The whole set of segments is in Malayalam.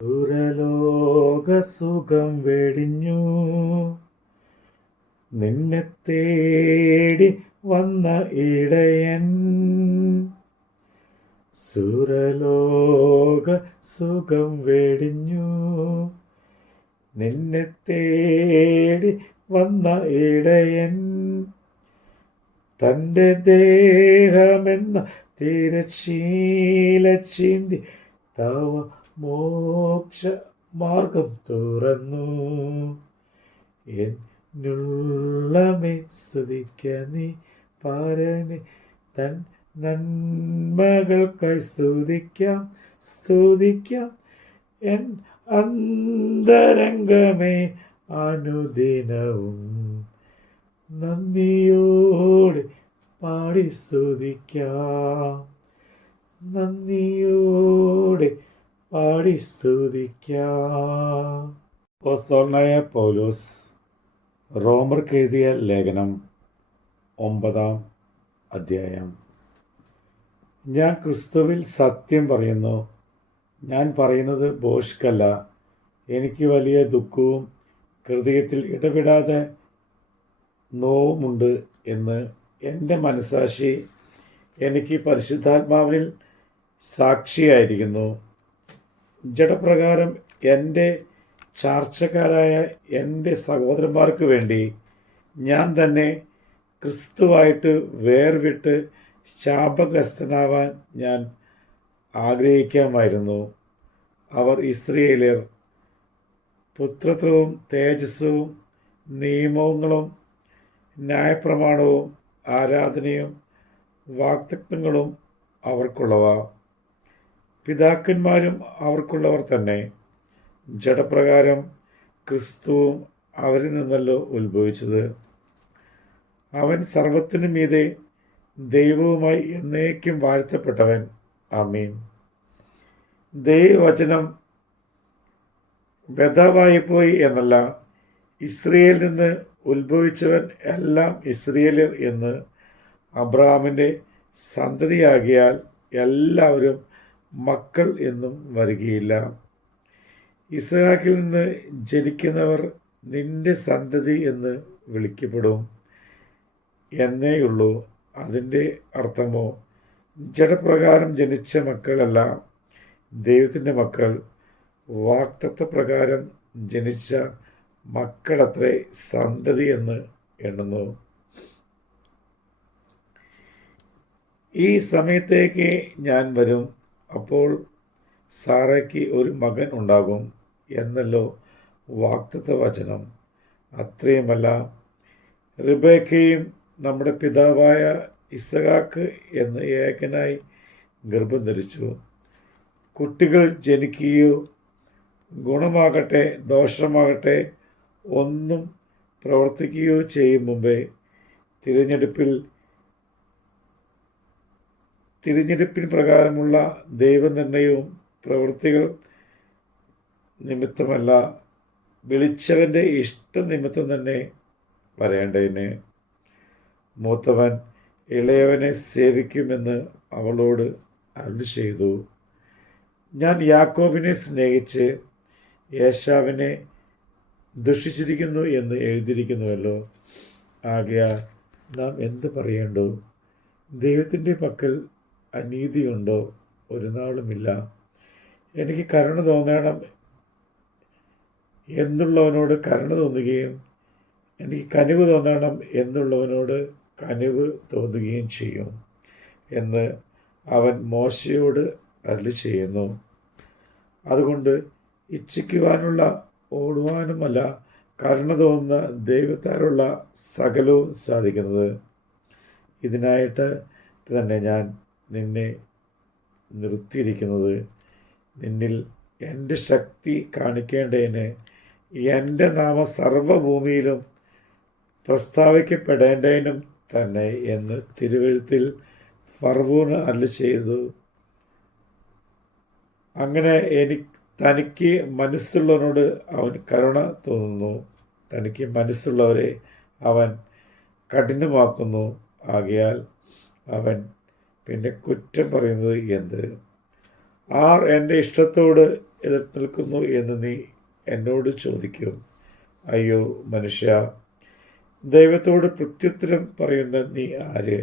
സുരലോക സുഖം വെടിഞ്ഞു നിന്നെ തേടി വന്ന ഇടയൻ. സുരലോക സുഖം വെടിഞ്ഞു നിന്നെ തേടി വന്ന ഇടയൻ. തൻ്റെ ദേഹമെന്ന തിരശീല ചീന്തി തവ മോക്ഷ മാർഗം തുറന്നു. എന്നുള്ളമേ സ്തുതിക്ക നീ പരനെ, തൻ നന്മകൾക്കായി സ്തുതിക്കാം എൻ അന്തരംഗമേ അനുദിനവും. നന്ദിയോടെ പാടി സ്തുതിക്കാം, നന്ദിയോടെ പാടി സ്തുതിക്കാം. അപ്പോസ്തലനായ പൗലോസ് റോമർക്ക് എഴുതിയ ലേഖനം 9-ാം അധ്യായം. ഞാൻ ക്രിസ്തുവിൽ സത്യം പറയുന്നു, ഞാൻ പറയുന്നത് ഭോഷ്കല്ല. എനിക്ക് വലിയ ദുഃഖവും ഹൃദയത്തിൽ ഇടവിടാതെ നോവുമുണ്ട് എന്ന് എൻ്റെ മനസ്സാക്ഷി എനിക്ക് പരിശുദ്ധാത്മാവിൽ സാക്ഷിയായിരിക്കുന്നു. ജഡപ്രകാരം എൻ്റെ ചാർച്ചക്കാരായ എൻ്റെ സഹോദരന്മാർക്ക് വേണ്ടി ഞാൻ തന്നെ ക്രിസ്തുവായിട്ട് വേർവിട്ട് ശാപഗ്രസ്തനാവാൻ ഞാൻ ആഗ്രഹിക്കാമായിരുന്നു. അവർ ഇസ്രായേല്യർ. പുത്രത്വവും തേജസ്സും നിയമങ്ങളും ന്യായപ്രമാണവും ആരാധനയും വാഗ്ദത്തങ്ങളും അവർക്കുള്ളവ. പിതാക്കന്മാരും അവർക്കുള്ളവർ തന്നെ. ജഡപ്രകാരം ക്രിസ്തുവും അവരിൽ നിന്നല്ലോ ഉത്ഭവിച്ചത്. അവൻ സർവത്തിനും മീതെ ദൈവവുമായി എന്നേക്കും വാഴ്ത്തപ്പെട്ടവൻ. ആമീൻ. ദൈവവചനം വ്യഥാവായിപ്പോയി എന്നല്ല, ഇസ്രയേലിൽ നിന്ന് ഉത്ഭവിച്ചവൻ എല്ലാം ഇസ്രയേല്യർ എന്ന്. അബ്രഹാമിൻ്റെ സന്തതിയാകിയാൽ എല്ലാവരും മക്കൾ എന്നും വരികയില്ല. ഇസ്ഹാക്കിൽ നിന്ന് ജനിക്കുന്നവർ നിന്റെ സന്തതി എന്ന് വിളിക്കപ്പെടും എന്നേയുള്ളൂ. അതിൻ്റെ അർത്ഥമോ, ജഡപ്രകാരം ജനിച്ച മക്കളല്ല ദൈവത്തിൻ്റെ മക്കൾ, വാഗ്ദത്തപ്രകാരം ജനിച്ച മക്കളത്രേ സന്തതി എന്ന് എണ്ണുന്നു. ഈ സമയത്തേക്ക് ഞാൻ വരും, അപ്പോൾ സാറയ്ക്ക് ഒരു മകൻ ഉണ്ടാകും എന്നല്ലോ വാഗ്ദത്ത വചനം. അത്രയുമല്ല, റിബേക്കയും നമ്മുടെ പിതാവായ ഇസഹാക്ക് എന്ന ഏകനായി ഗർഭം ധരിച്ചു. കുട്ടികൾ ജനിക്കുകയോ ഗുണമാകട്ടെ ദോഷമാകട്ടെ ഒന്നും പ്രവർത്തിക്കുകയോ ചെയ്യും മുമ്പേ തിരഞ്ഞെടുപ്പിന് പ്രകാരമുള്ള ദൈവനിർണയവും പ്രവൃത്തികൾ നിമിത്തമല്ല, വിളിച്ചവൻ്റെ ഇഷ്ടനിമിത്തം തന്നെ വരേണ്ടതിന്. മൂത്തവൻ ഇളയവനെ സേവിക്കുമെന്ന് അവളോട് അരുളി ചെയ്തു. ഞാൻ യാക്കോബിനെ സ്നേഹിച്ച് ഏശാവിനെ ദുഷിച്ചിരിക്കുന്നു എന്ന് എഴുതിയിരിക്കുന്നുവല്ലോ. ആകയാൽ നാം എന്ത് പറയേണ്ടു? ദൈവത്തിൻ്റെ പക്കൽ അനീതിയുണ്ടോ? ഒരു നാളുമില്ല. എനിക്ക് കരുണ തോന്നണം എന്നുള്ളവനോട് കരുണ തോന്നുകയും എനിക്ക് കനിവ് തോന്നണം എന്നുള്ളവനോട് കനിവ് തോന്നുകയും ചെയ്യും എന്ന് അവൻ മോശയോട് അരുളി ചെയ്യുന്നു. അതുകൊണ്ട് ഇച്ഛിക്കുവാനുള്ള ഓടുവാനുമല്ല, കരുണ തോന്നുന്ന ദൈവത്താലുള്ള സകലവും സാധിക്കുന്നത്. ഇതിനായിട്ട് തന്നെ ഞാൻ നിന്നെ നിർത്തിയിരിക്കുന്നത്, നിന്നിൽ എൻ്റെ ശക്തി കാണിക്കേണ്ടതിന് എൻ്റെ നാമം സർവ്വഭൂമിയിലും പ്രസ്താവിക്കപ്പെടേണ്ടതിനും തന്നെ എന്ന് തിരുവെഴുത്തിൽ ഫറവോന് അരുളി ചെയ്തു. അങ്ങനെ തനിക്ക് മനസ്സുള്ളവനോട് അവൻ കരുണ തോന്നുന്നു, തനിക്ക് മനസ്സുള്ളവരെ അവൻ കഠിനമാക്കുന്നു. ആകയാൽ അവൻ പിന്നെ കുറ്റം പറയുന്നത് എന്ത്? ആർ എൻ്റെ ഇഷ്ടത്തോട് എതിർത്ത് നിൽക്കുന്നു എന്ന് നീ എന്നോട് ചോദിക്കും. അയ്യോ മനുഷ്യ, ദൈവത്തോട് പ്രത്യുത്തരം പറയുന്ന നീ ആര്?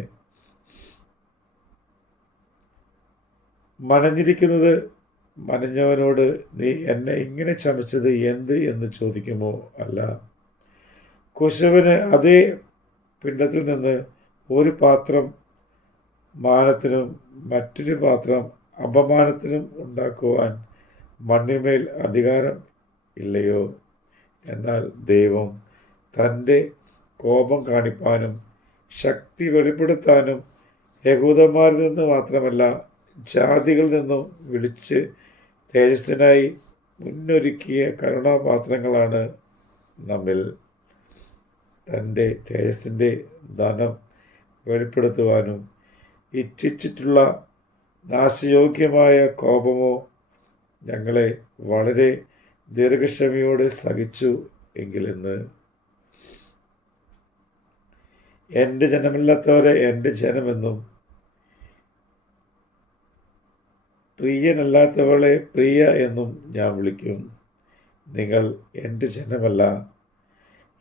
മനഞ്ഞിരിക്കുന്നത് മനഞ്ഞവനോട് നീ എന്നെ ഇങ്ങനെ ചമച്ചത് എന്ത് എന്ന് ചോദിക്കുമോ? അല്ല, കുശവന് അതേ പിണ്ടത്തിൽ നിന്ന് ഒരു പാത്രം മാനത്തിനും മറ്റൊരു പാത്രം അപമാനത്തിനും ഉണ്ടാക്കുവാൻ മണ്ണിന്മേൽ അധികാരം ഇല്ലയോ? എന്നാൽ ദൈവം തൻ്റെ കോപം കാണിപ്പാനും ശക്തി വെളിപ്പെടുത്താനും യഹൂദന്മാരിൽ നിന്ന് മാത്രമല്ല ജാതികളിൽ നിന്നും വിളിച്ച് തേജസ്സിനായി മുന്നൊരുക്കിയ കരുണാപാത്രങ്ങളാണ് നമ്മിൽ. തൻ്റെ തേജസ്സിൻ്റെ ധനം വെളിപ്പെടുത്തുവാനും ഇച്ഛിച്ചിട്ടുള്ള നാശയോഗ്യമായ കോപമോ ഞങ്ങളെ വളരെ ദീർഘക്ഷമയോടെ സഹിച്ചു എങ്കിലെന്ന്. എൻ്റെ ജനമല്ലാത്തവരെ എൻ്റെ ജനമെന്നും പ്രിയനല്ലാത്തവളെ പ്രിയ എന്നും ഞാൻ വിളിക്കും. നിങ്ങൾ എൻ്റെ ജനമല്ല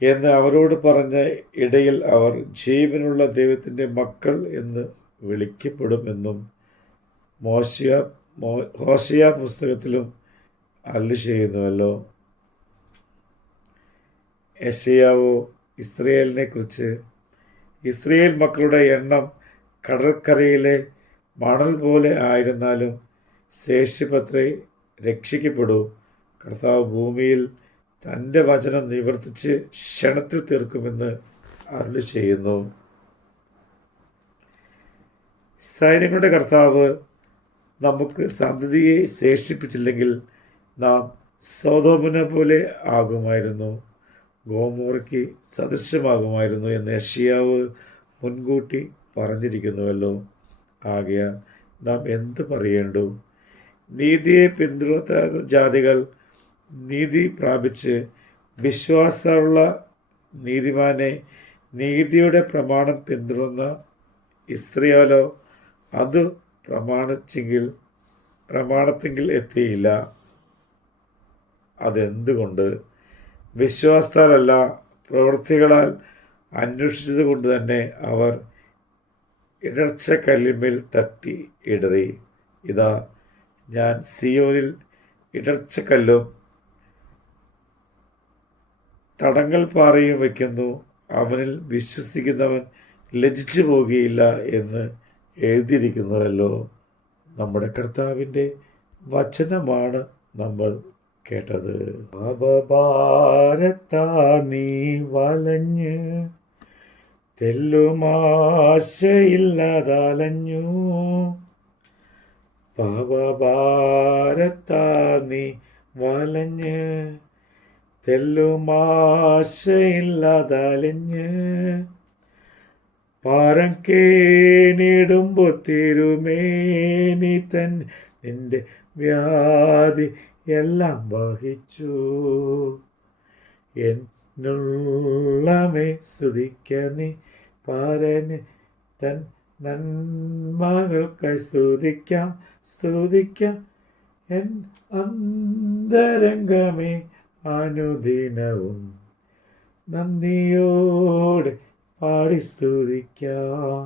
എന്ന് അവരോട് പറഞ്ഞ ഇടയിൽ അവർ ജീവനുള്ള ദൈവത്തിൻ്റെ മക്കൾ എന്ന് വിളിക്കപ്പെടുമെന്നും ഹോശിയ പുസ്തകത്തിലും അരുളി ചെയ്യുന്നുവല്ലോ. യെശയ്യാവോ ഇസ്രയേലിനെ കുറിച്ച്, ഇസ്രയേൽ മക്കളുടെ എണ്ണം കടൽക്കരയിലെ മണൽ പോലെ ആയിരുന്നാലും ശേഷിപ്പത്രേ രക്ഷിക്കപ്പെടൂ. കർത്താവ് ഭൂമിയിൽ തൻ്റെ വചനം നിവർത്തിച്ച് ക്ഷണത്തിൽ തീർക്കുമെന്ന് അരുളി ചെയ്യുന്നു. സൈന്യങ്ങളുടെ കർത്താവ് നമുക്ക് സന്തതിയെ ശേഷിപ്പിച്ചില്ലെങ്കിൽ നാം സൊദോമിനെ പോലെ ആകുമായിരുന്നു, ഗോമോറയ്ക്ക് സദൃശ്യമാകുമായിരുന്നു എന്ന് യെശയ്യാവ് മുൻകൂട്ടി പറഞ്ഞിരിക്കുന്നുവല്ലോ. ആകയാൽ നാം എന്ത് പറയേണ്ടു? നീതിയെ പിന്തുടരാത്ത ജാതികൾ നീതി പ്രാപിച്ച് വിശ്വാസമുള്ള നീതിമാനെ നീതിയുടെ പ്രമാണം പിന്തുടർന്ന ഇസ്രായേലോ അത് പ്രമാണത്തെങ്കിൽ എത്തിയില്ല. അതെന്തുകൊണ്ട്? വിശ്വാസത്താലല്ല, പ്രവൃത്തികളാൽ അന്വേഷിച്ചത് കൊണ്ട് തന്നെ അവർ ഇടർച്ചക്കല്ലിന്മേൽ തട്ടി ഇടറി. ഇതാ, ഞാൻ സിയോനിൽ ഇടർച്ചക്കല്ലും തടങ്ങൽ പാറയും വയ്ക്കുന്നു, അവനിൽ വിശ്വസിക്കുന്നവൻ ലജ്ജിച്ചു പോകുകയില്ല എന്ന് എഴുതിയിരിക്കുന്നുവല്ലോ. നമ്മുടെ കർത്താവിൻ്റെ വചനമാണ് നമ്മൾ കേട്ടത്. പാപഭാരത്താ നീ വലഞ്ഞ് തെല്ലുമാശയില്ലാതലഞ്ഞു, പാപഭാരത്താ നീ വലഞ്ഞ് തെല്ലുമാശയില്ലാതലഞ്ഞ്, പാരം കേണിടുമ്പോൾ തിരുമേനി തൻ നിന്റെ വ്യാധി എല്ലാം വഹിച്ചു. എന്നുള്ളമേ സ്തുതിക്ക നീ പാരന് തൻ നന്മകൾക്കായി സ്തുതിക്കാം എൻ അന്തരംഗമേ അനുദിനവും നന്ദിയോടെ പാടി സ്തുതിക്കാം.